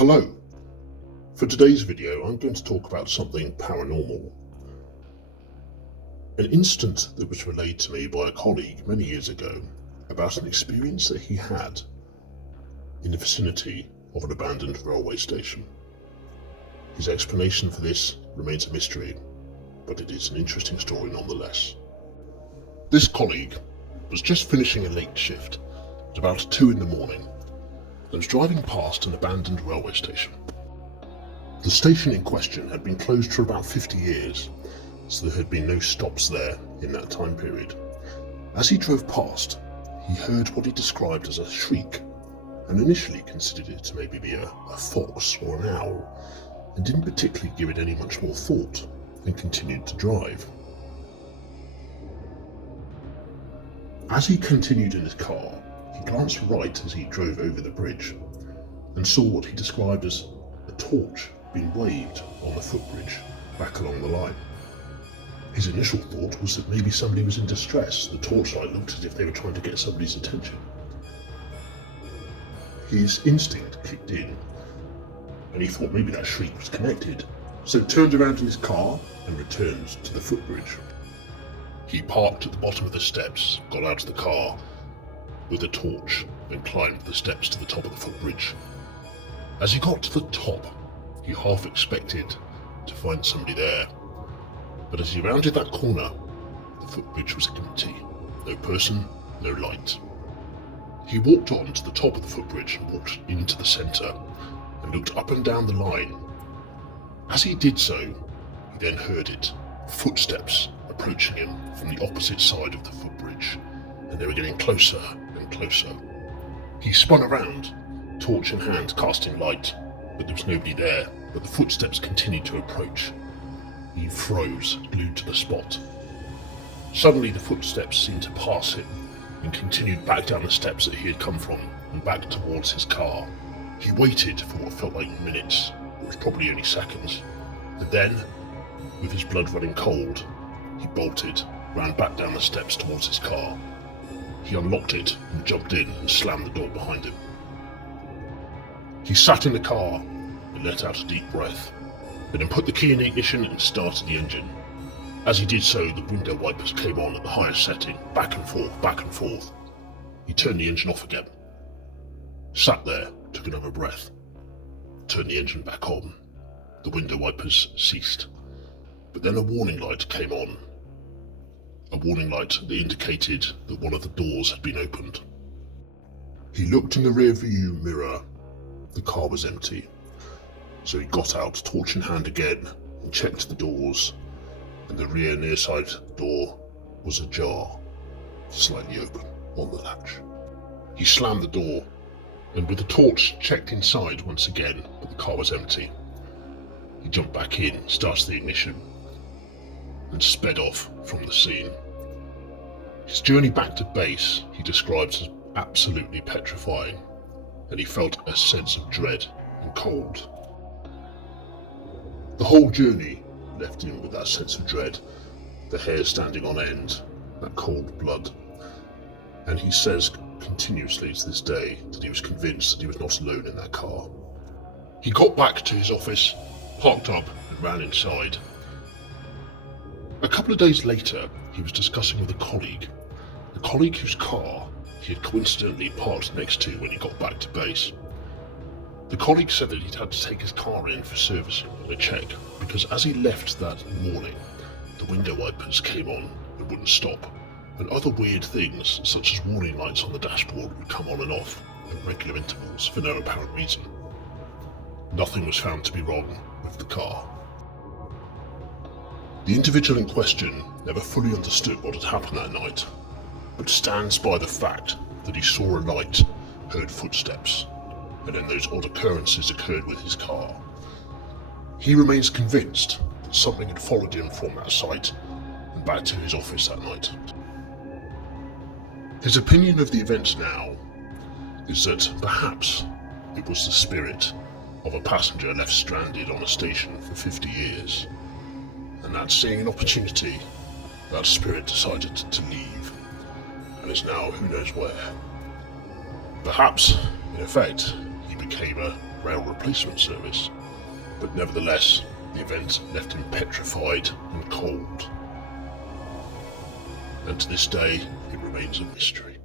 Hello! For today's video I'm going to talk about something paranormal. An incident that was relayed to me by a colleague many years ago about an experience that he had in the vicinity of an abandoned railway station. His explanation for this remains a mystery, but it is an interesting story nonetheless. This colleague was just finishing a late shift at about 2 in the morning and was driving past an abandoned railway station. The station in question had been closed for about 50 years, so there had been no stops there in that time period. As he drove past, he heard what he described as a shriek, and initially considered it to maybe be a fox or an owl, and didn't particularly give it any much more thought, and continued to drive. As he continued in his car, he glanced right as he drove over the bridge, and saw what he described as a torch being waved on the footbridge back along the line. His initial thought was that maybe somebody was in distress. The torchlight looked as if they were trying to get somebody's attention. His instinct kicked in, and he thought maybe that shriek was connected, so turned around in his car and returned to the footbridge. He parked at the bottom of the steps, got out of the car with a torch, and climbed the steps to the top of the footbridge. As he got to the top, he half expected to find somebody there, but as he rounded that corner, the footbridge was empty. No person, no light. He walked on to the top of the footbridge and walked into the centre, and looked up and down the line. As he did so, he then heard it, footsteps approaching him from the opposite side of the footbridge, and they were getting closer and closer. He spun around, torch in hand, casting light, but there was nobody there, but the footsteps continued to approach. He froze, glued to the spot. Suddenly the footsteps seemed to pass him, and continued back down the steps that he had come from, and back towards his car. He waited for what felt like minutes, it was probably only seconds, and then, with his blood running cold, he bolted, ran back down the steps towards his car. He unlocked it and jumped in and slammed the door behind him. He sat in the car and let out a deep breath, and then put the key in the ignition and started the engine. As he did so, the window wipers came on at the highest setting, back and forth, back and forth. He turned the engine off again, sat there, took another breath, turned the engine back on. The window wipers ceased, but then a warning light came on. A warning light that indicated that one of the doors had been opened. He looked in the rear view mirror. The car was empty, so he got out, torch in hand again, and checked the doors, and the rear near side door was ajar, slightly open on the latch. He slammed the door, and with the torch checked inside once again, but the car was empty. He jumped back in, started the ignition, and sped off from the scene. His journey back to base he describes as absolutely petrifying, and he felt a sense of dread and cold. The whole journey left him with that sense of dread, the hair standing on end, that cold blood, and he says continuously to this day that he was convinced that he was not alone in that car. He got back to his office, parked up and ran inside. A couple of days later, he was discussing with a colleague whose car he had coincidentally parked next to when he got back to base. The colleague said that he'd had to take his car in for servicing and a check, because as he left that morning, the window wipers came on and wouldn't stop, and other weird things such as warning lights on the dashboard would come on and off at regular intervals for no apparent reason. Nothing was found to be wrong with the car. The individual in question never fully understood what had happened that night, but stands by the fact that he saw a light, heard footsteps, and then those odd occurrences occurred with his car. He remains convinced that something had followed him from that site and back to his office that night. His opinion of the events now is that perhaps it was the spirit of a passenger left stranded on a station for 50 years, and that seeing an opportunity, that spirit decided to leave, and is now who knows where. Perhaps, in effect, he became a rail replacement service, but nevertheless, the event left him petrified and cold. And to this day, it remains a mystery.